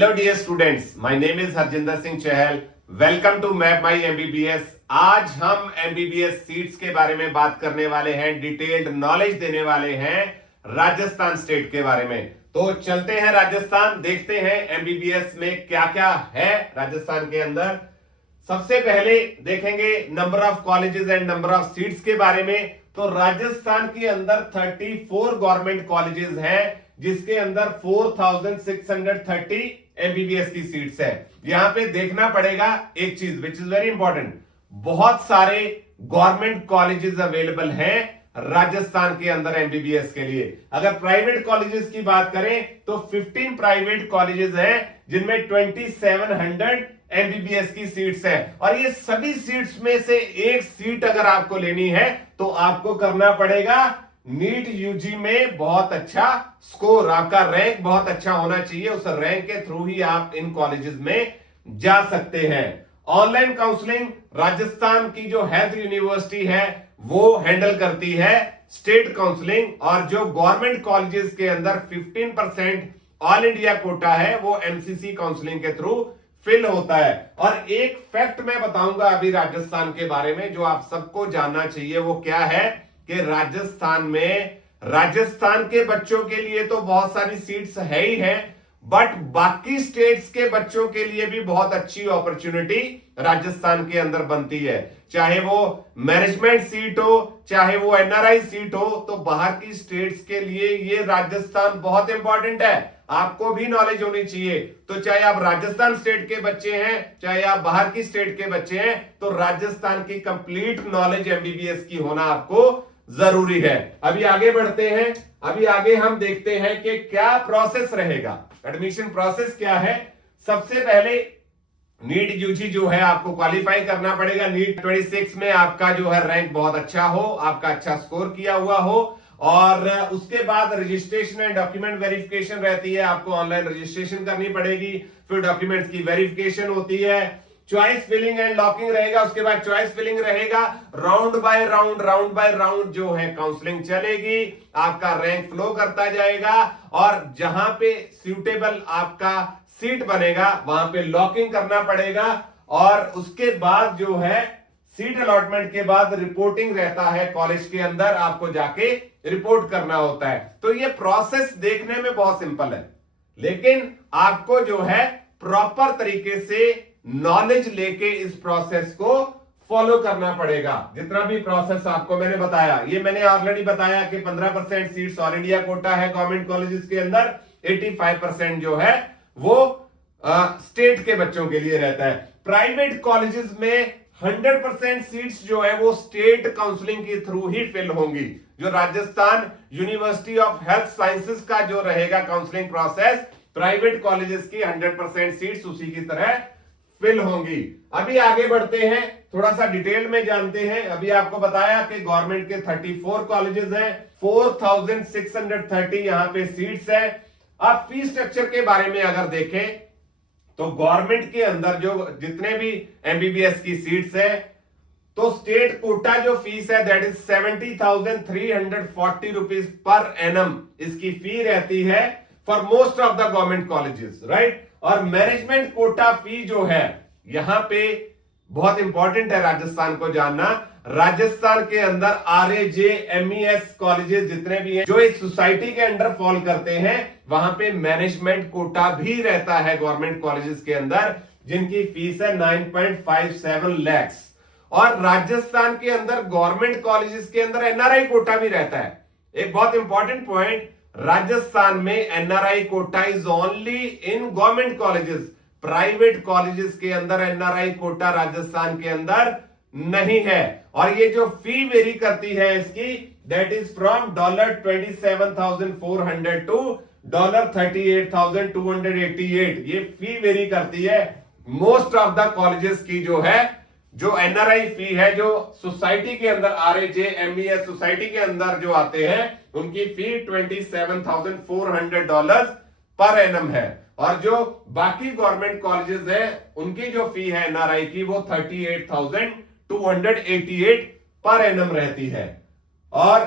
Hello dear students, my name is Harjinder Singh Chahal. Welcome to Map My MBBS. आज हम MBBS seats के बारे में बात करने वाले हैं, डिटेल्ड नॉलेज देने वाले हैं राजस्थान स्टेट के बारे में। तो चलते हैं राजस्थान, देखते हैं एमबीबीएस में क्या क्या है राजस्थान के अंदर। सबसे पहले देखेंगे number of colleges and number of seats के बारे में। तो राजस्थान के अंदर 34 गवर्नमेंट कॉलेजेस हैं, जिसके अंदर 4630 एमबीबीएस की सीट्स है। यहां पे देखना पड़ेगा एक चीज विच इज वेरी इंपॉर्टेंट, बहुत सारे गवर्नमेंट कॉलेजेस अवेलेबल हैं राजस्थान के अंदर एमबीबीएस के लिए। अगर प्राइवेट कॉलेजेस की बात करें तो 15 प्राइवेट कॉलेजेस हैं, जिनमें 2700 एमबीबीएस की सीट्स है। और ये सभी सीट्स में से एक सीट अगर आपको लेनी है तो आपको करना पड़ेगा नीट यूजी में बहुत अच्छा स्कोर, आपका रैंक बहुत अच्छा होना चाहिए। उस रैंक के थ्रू ही आप इन कॉलेजेस में जा सकते हैं। ऑनलाइन काउंसलिंग राजस्थान की जो हेल्थ यूनिवर्सिटी है वो हैंडल करती है स्टेट काउंसलिंग, और जो गवर्नमेंट कॉलेजेस के अंदर 15% ऑल इंडिया कोटा है वो एमसीसी काउंसलिंग के थ्रू फिल होता है। और एक फैक्ट मैं बताऊंगा अभी राजस्थान के बारे में जो आप सबको जानना चाहिए, वो क्या है कि राजस्थान के बच्चों के लिए तो बहुत सारी सीट्स है ही है, बट बाकी स्टेट्स के बच्चों के लिए भी बहुत अच्छी अपॉर्चुनिटी राजस्थान के अंदर बनती है। चाहे वो मैनेजमेंट सीट हो, चाहे वो एनआरआई सीट हो, तो बाहर की स्टेट्स के लिए ये राजस्थान बहुत इंपॉर्टेंट है। आपको भी नॉलेज होनी चाहिए। तो चाहे आप राजस्थान स्टेट के बच्चे हैं, चाहे आप बाहर की स्टेट के बच्चे हैं, तो राजस्थान की कंप्लीट नॉलेज एमबीबीएस की होना आपको जरूरी है। अभी आगे बढ़ते हैं, अभी आगे हम देखते हैं कि क्या प्रोसेस रहेगा, एडमिशन प्रोसेस क्या है। सबसे पहले नीट यूजी जो है आपको क्वालिफाई करना पड़ेगा। नीट 26 में आपका जो है रैंक बहुत अच्छा हो, आपका अच्छा स्कोर किया हुआ हो, और उसके बाद रजिस्ट्रेशन एंड डॉक्यूमेंट वेरिफिकेशन रहती है। आपको ऑनलाइन रजिस्ट्रेशन करनी पड़ेगी, फिर डॉक्यूमेंट्स की वेरिफिकेशन होती है, चॉइस फिलिंग एंड लॉकिंग रहेगा। उसके बाद चॉइस फिलिंग रहेगा, राउंड बाय राउंड जो है काउंसलिंग चलेगी, आपका रैंक फ्लो करता जाएगा, और जहां पे सूटेबल आपका सीट बनेगा वहां पे लॉकिंग करना पड़ेगा। और उसके बाद जो है सीट अलॉटमेंट के बाद रिपोर्टिंग रहता है कॉलेज के अंदर, आपको जाके रिपोर्ट करना होता है। तो ये प्रोसेस देखने में बहुत सिंपल है, लेकिन आपको जो है प्रॉपर तरीके से नॉलेज लेके इस प्रोसेस को फॉलो करना पड़ेगा। जितना भी प्रोसेस आपको मैंने बताया, ये मैंने ऑलरेडी बताया कि 15% सीट्स ऑल इंडिया कोटा है गवर्नमेंट कॉलेजेस के अंदर, 85% जो है वो स्टेट के बच्चों के लिए रहता है। प्राइवेट कॉलेजेस में 100% सीट्स जो है वो स्टेट काउंसलिंग के थ्रू ही फिल होंगी। जो Rajasthan university of health sciences का जो रहेगा काउंसलिंग प्रोसेस, प्राइवेट कॉलेजेस की 100% सीट्स उसी की तरह फिल होंगी। अभी आगे बढ़ते हैं, थोड़ा सा डिटेल में जानते हैं। अभी आपको बताया कि गवर्नमेंट के 34 कॉलेजेस हैं, 4630 यहां पे सीट्स है। अब फीस स्ट्रक्चर के बारे में अगर देखें तो गवर्नमेंट के अंदर जो जितने भी एमबीबीएस की सीट्स है, तो स्टेट कोटा जो फीस है that is 70,340 rupees per annum इसकी फी रहती है for most of the government colleges, right. और मैनेजमेंट कोटा फी जो है यहां पे बहुत इंपॉर्टेंट है राजस्थान को जानना। राजस्थान के अंदर आरएजे एमईएस कॉलेजेस जितने भी हैं जो इस सोसाइटी के अंडर फॉल करते हैं, वहां पे मैनेजमेंट कोटा भी रहता है गवर्नमेंट कॉलेजेस के अंदर, जिनकी फीस है 9.57 लाख। और राजस्थान के अंदर गवर्नमेंट कॉलेजेस के अंदर एनआरआई कोटा भी रहता है। एक बहुत इंपॉर्टेंट पॉइंट, राजस्थान में NRI quota is only in government colleges. Private colleges के अंदर एनआरआई कोटा राजस्थान के अंदर नहीं है। और ये जो फी वेरी करती है इसकी, दैट इज फ्रॉम $27,400 टू $38,288। ये फी वेरी करती है। मोस्ट ऑफ द कॉलेजेस की जो है जो एनआरआई फी है, जो सोसाइटी के अंदर आरएजे एमईएस सोसाइटी के अंदर जो आते हैं, उनकी फी $27,400 पर एनम है। और जो बाकी गवर्नमेंट कॉलेजेस है उनकी जो फी है एनआरआई की वो 38,288 पर एनम रहती है। और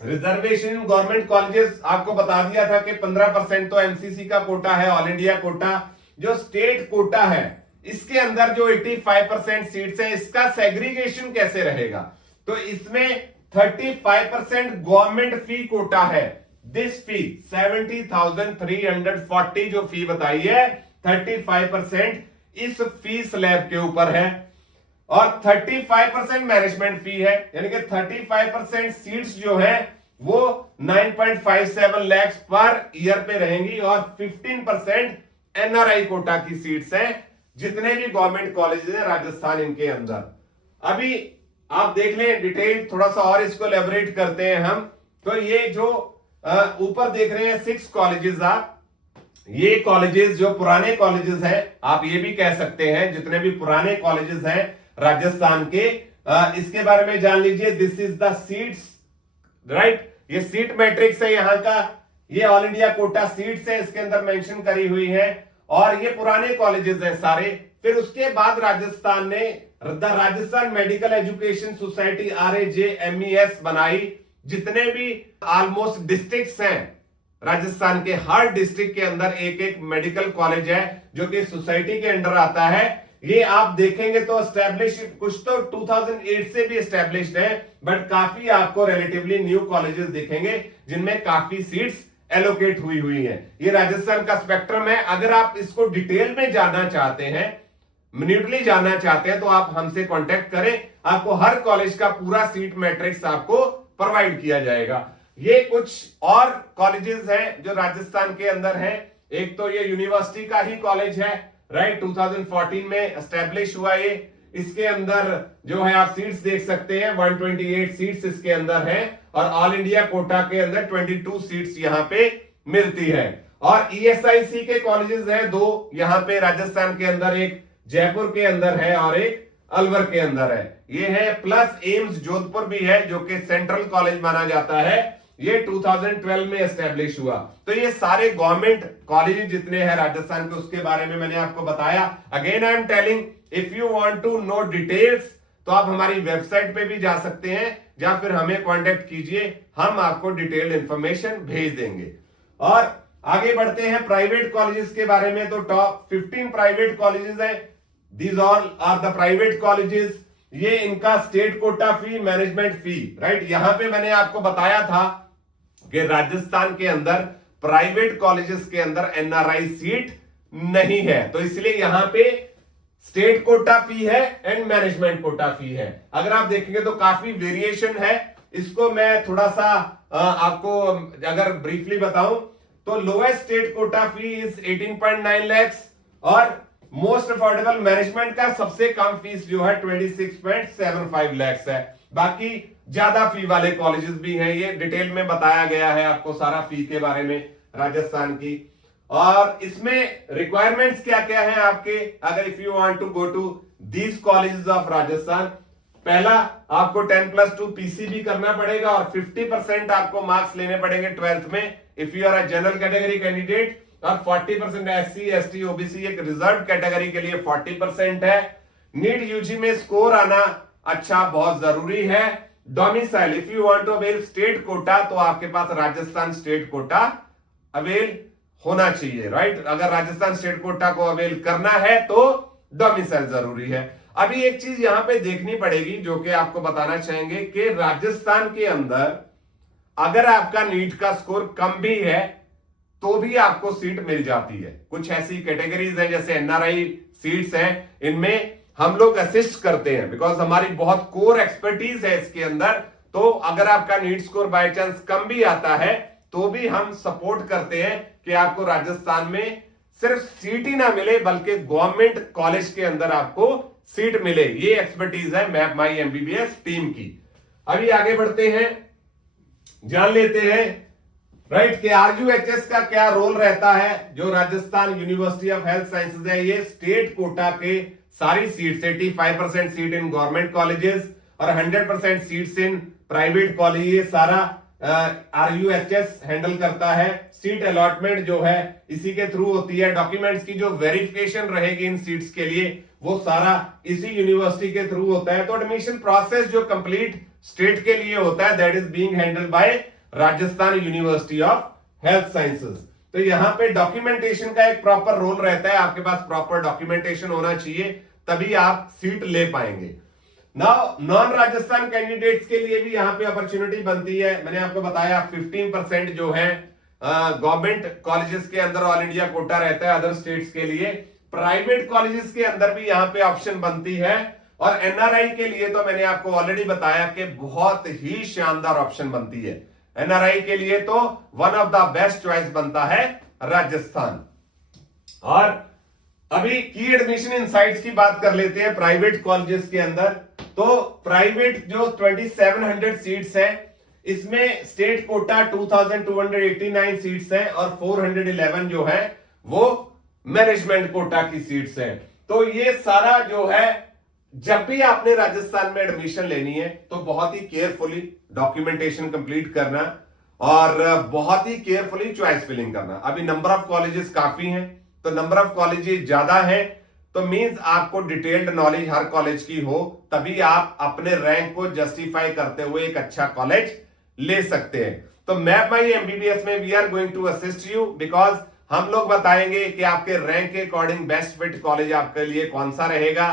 रिजर्वेशन इन गवर्नमेंट कॉलेजेस आपको बता दिया था कि 15% तो एमसीसी का कोटा है, ऑल इंडिया कोटा। जो स्टेट कोटा है इसके अंदर जो 85% सीट्स है, इसका सेग्रीगेशन कैसे रहेगा? तो इसमें 35% गवर्नमेंट फी कोटा है। दिस फी 70,340 जो फी बताई है, 35% इस फी स्लैब के ऊपर है और 35% मैनेजमेंट फी है, यानी कि 35% सीट्स जो है वो 9.57 लाख पर ईयर पे रहेंगी और 15% एनआरआई कोटा की सीट्स हैं जितने भी गवर्नमेंट कॉलेजेस हैं राजस्थान इनके अंदर। अभी आप देख लें डिटेल, थोड़ा सा और इसको एलेबोरेट करते हैं हम। तो ये जो ऊपर देख रहे हैं 6 कॉलेजेस, आप ये कॉलेजेस जो पुराने कॉलेजेस हैं, आप ये भी कह सकते हैं जितने भी पुराने कॉलेजेस हैं राजस्थान के, इसके बारे में जान लीजिए। This is the seats, right, ये सीट मैट्रिक्स है यहाँ का, ये ऑल इंडिया कोटा सीट्स है, इसके अंदर मेंशन करी हुई है और ये पुराने कॉलेजेस हैं सारे। फिर उसके बाद राजस्थान ने the Rajasthan medical education society RAJMES बनाई। जितने भी ऑलमोस्ट डिस्ट्रिक्ट्स हैं राजस्थान के, हर डिस्ट्रिक्ट के अंदर एक एक मेडिकल कॉलेज है जो कि सोसाइटी के अंडर आता है। ये आप देखेंगे तो एस्टैब्लिश, कुछ तो 2008 से भी एस्टैब्लिश्ड है, बट काफी आपको रिलेटिवली न्यू कॉलेजेस दिखेंगे जिनमें काफी सीट्स एलोकेट हुई हैं। ये राजस्थान का स्पेक्ट्रम है। अगर आप इसको डिटेल में जानना चाहते हैं, मिन्यूटली जानना चाहते हैं, तो आप हमसे कांटेक्ट करें, आपको हर कॉलेज का पूरा सीट मैट्रिक्स आपको प्रोवाइड किया जाएगा। ये कुछ और कॉलेजेस हैं जो राजस्थान के अंदर हैं। एक तो ये यूनिवर्सिटी का ही कॉलेज है, राइट, 2014 में एस्टैब्लिश हुआ ये। इसके अंदर जो है आप सीट्स देख सकते हैं, 128 सीट्स इसके अंदर हैं और ऑल इंडिया कोटा के अंदर 22 सीट्स यहां पे मिलती है। और ESIC के कॉलेजेस हैं 2 यहां पे राजस्थान के अंदर, एक जयपुर के अंदर है और एक अलवर के अंदर है। ये है प्लस एम्स जोधपुर भी है जो कि सेंट्रल कॉलेज माना जाता है। ये 2012 में एस्टेब्लिश हुआ। तो ये सारे गवर्नमेंट कॉलेज जितने हैं राजस्थान के, उसके बारे में मैंने आपको बताया। Again I am telling, if you want to know details तो आप हमारी वेबसाइट पे भी जा सकते हैं या फिर हमें कांटेक्ट कीजिए, हम आपको डिटेल्ड इंफॉर्मेशन भेज देंगे। और आगे बढ़ते हैं प्राइवेट कॉलेजेस के बारे में। तो टॉप 15 प्राइवेट कॉलेजेस हैं। These all are the private colleges. ये इनका state quota fee, management fee, right. यहां पे मैंने आपको बताया था कि राजस्थान के अंदर प्राइवेट कॉलेजेस के अंदर एनआरआई सीट नहीं है, तो इसलिए यहां पे स्टेट कोटा फी है एंड मैनेजमेंट कोटा फी है। अगर आप देखेंगे तो काफी वेरिएशन है। इसको मैं थोड़ा सा आपको अगर ब्रीफली बताऊं तो lowest state quota fee is 18.9 lakhs और मोस्ट अफोर्डेबल मैनेजमेंट का सबसे कम फीस जो है 26.75 lakhs है। बाकी ज्यादा फी वाले कॉलेजेस भी हैं, ये डिटेल में बताया गया है आपको सारा फी के बारे में राजस्थान की। और इसमें रिक्वायरमेंट्स क्या क्या हैं आपके, अगर if you want to go to these colleges of Rajasthan, पहला आपको 10+2 पीसीबी करना पड़ेगा और 50% आपको मार्क्स लेने पड़ेंगे 12th में if you are a general category candidate, और 40% SC ST OBC एक रिजर्व कैटेगरी के लिए 40% है। नीट यूजी में स्कोर आना अच्छा बहुत जरूरी है। Domicile, if you want to avail state quota तो आपके पास राजस्थान स्टेट कोटा अवेल होना चाहिए, राइट। अगर राजस्थान स्टेट कोटा को अवेल करना है तो डोमिसाइल जरूरी है। अभी एक चीज यहां पे देखनी पड़ेगी जो कि आपको बताना चाहेंगे कि राजस्थान के अंदर अगर आपका नीट का स्कोर कम भी है तो भी आपको सीट मिल जाती है। कुछ ऐसी कैटेगरीज हैं जैसे एनआरआई सीट्स हैं, इनमें हम लोग असिस्ट करते हैं बिकॉज हमारी बहुत कोर एक्सपर्टीज है इसके अंदर। तो अगर आपका नीट स्कोर बाय चांस कम भी आता है तो भी हम सपोर्ट करते हैं कि आपको राजस्थान में सिर्फ सीट ही ना मिले बल्कि गवर्नमेंट कॉलेज के अंदर आपको सीट मिले। ये एक्सपर्टीज है मैप माई एमबीबीएस टीम की। अभी आगे बढ़ते हैं, जान लेते हैं राइट कि RUHS का क्या रोल रहता है। जो Rajasthan university of health sciences है, ये स्टेट कोटा के सारी seats 85% seat in government colleges और 100% सीट्स इन प्राइवेट कॉलेज, ये सारा RUHS हैंडल करता है। सीट अलॉटमेंट जो है इसी के थ्रू होती है। डॉक्यूमेंट्स की जो वेरिफिकेशन रहेगी इन सीट्स के लिए वो सारा इसी यूनिवर्सिटी के थ्रू होता है। तो एडमिशन प्रोसेस जो कंप्लीट स्टेट के लिए होता है that is being handled by Rajasthan university of health sciences. तो यहां पे डॉक्यूमेंटेशन का एक प्रॉपर रोल रहता है। आपके पास प्रॉपर डॉक्यूमेंटेशन होना चाहिए तभी आप सीट ले पाएंगे। नाउ नॉन राजस्थान कैंडिडेट्स के लिए भी यहां पे अपॉर्चुनिटी बनती है। मैंने आपको बताया 15% जो है गवर्नमेंट कॉलेजेस के अंदर ऑल इंडिया कोटा रहता है अदर स्टेट्स के लिए। प्राइवेट कॉलेजेस के अंदर भी यहां पे ऑप्शन बनती है। और एनआरआई के लिए तो मैंने आपको ऑलरेडी बताया कि बहुत ही शानदार ऑप्शन बनती है। एनआरआई के लिए तो one of the best choice बनता है राजस्थान। और अभी की एडमिशन इनसाइट्स की बात कर लेते हैं प्राइवेट कॉलेजेस के अंदर। तो प्राइवेट जो 2700 सीट्स है इसमें स्टेट कोटा 2289 सीट्स है और 411 जो है वो मैनेजमेंट कोटा की सीट्स है। तो ये सारा जो है जब भी आपने राजस्थान में एडमिशन लेनी है तो बहुत ही केयरफुली डॉक्यूमेंटेशन कंप्लीट करना और बहुत ही केयरफुली चॉइस फिलिंग करना। अभी नंबर ऑफ कॉलेजेस काफी हैं तो नंबर ऑफ कॉलेजेस ज्यादा है तो मींस आपको डिटेल्ड नॉलेज हर कॉलेज की हो तभी आप अपने रैंक को जस्टिफाई करते हुए एक अच्छा कॉलेज ले सकते हैं। तो मैप माई एमबीबीएस में we are going to assist you because हम लोग बताएंगे कि आपके रैंक के अकॉर्डिंग बेस्ट फिट कॉलेज आपके लिए कौन सा रहेगा,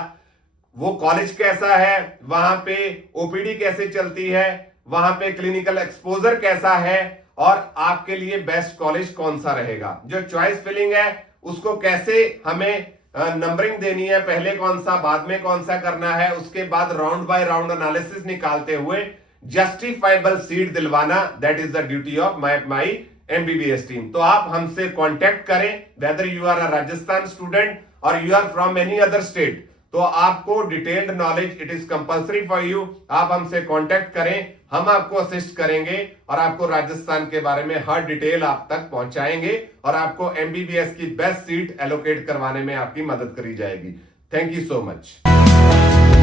वो कॉलेज कैसा है, वहां पे ओपीडी कैसे चलती है, वहां पे क्लिनिकल एक्सपोजर कैसा है और आपके लिए बेस्ट कॉलेज कौन सा रहेगा। जो चॉइस फिलिंग है उसको कैसे हमें नंबरिंग देनी है, पहले कौन सा बाद में कौन सा करना है, उसके बाद राउंड बाय राउंड एनालिसिस निकालते हुए जस्टिफाइबल सीट दिलवाना that is the duty of my MBBS team. तो आप हमसे कांटेक्ट करें whether you are a Rajasthan student और you are from any other state. तो आपको detailed knowledge it is compulsory for you. आप हमसे कांटेक्ट करें, हम आपको असिस्ट करेंगे और आपको राजस्थान के बारे में हर डिटेल आप तक पहुंचाएंगे और आपको एमबीबीएस की बेस्ट सीट एलोकेट करवाने में आपकी मदद करी जाएगी। Thank you so much.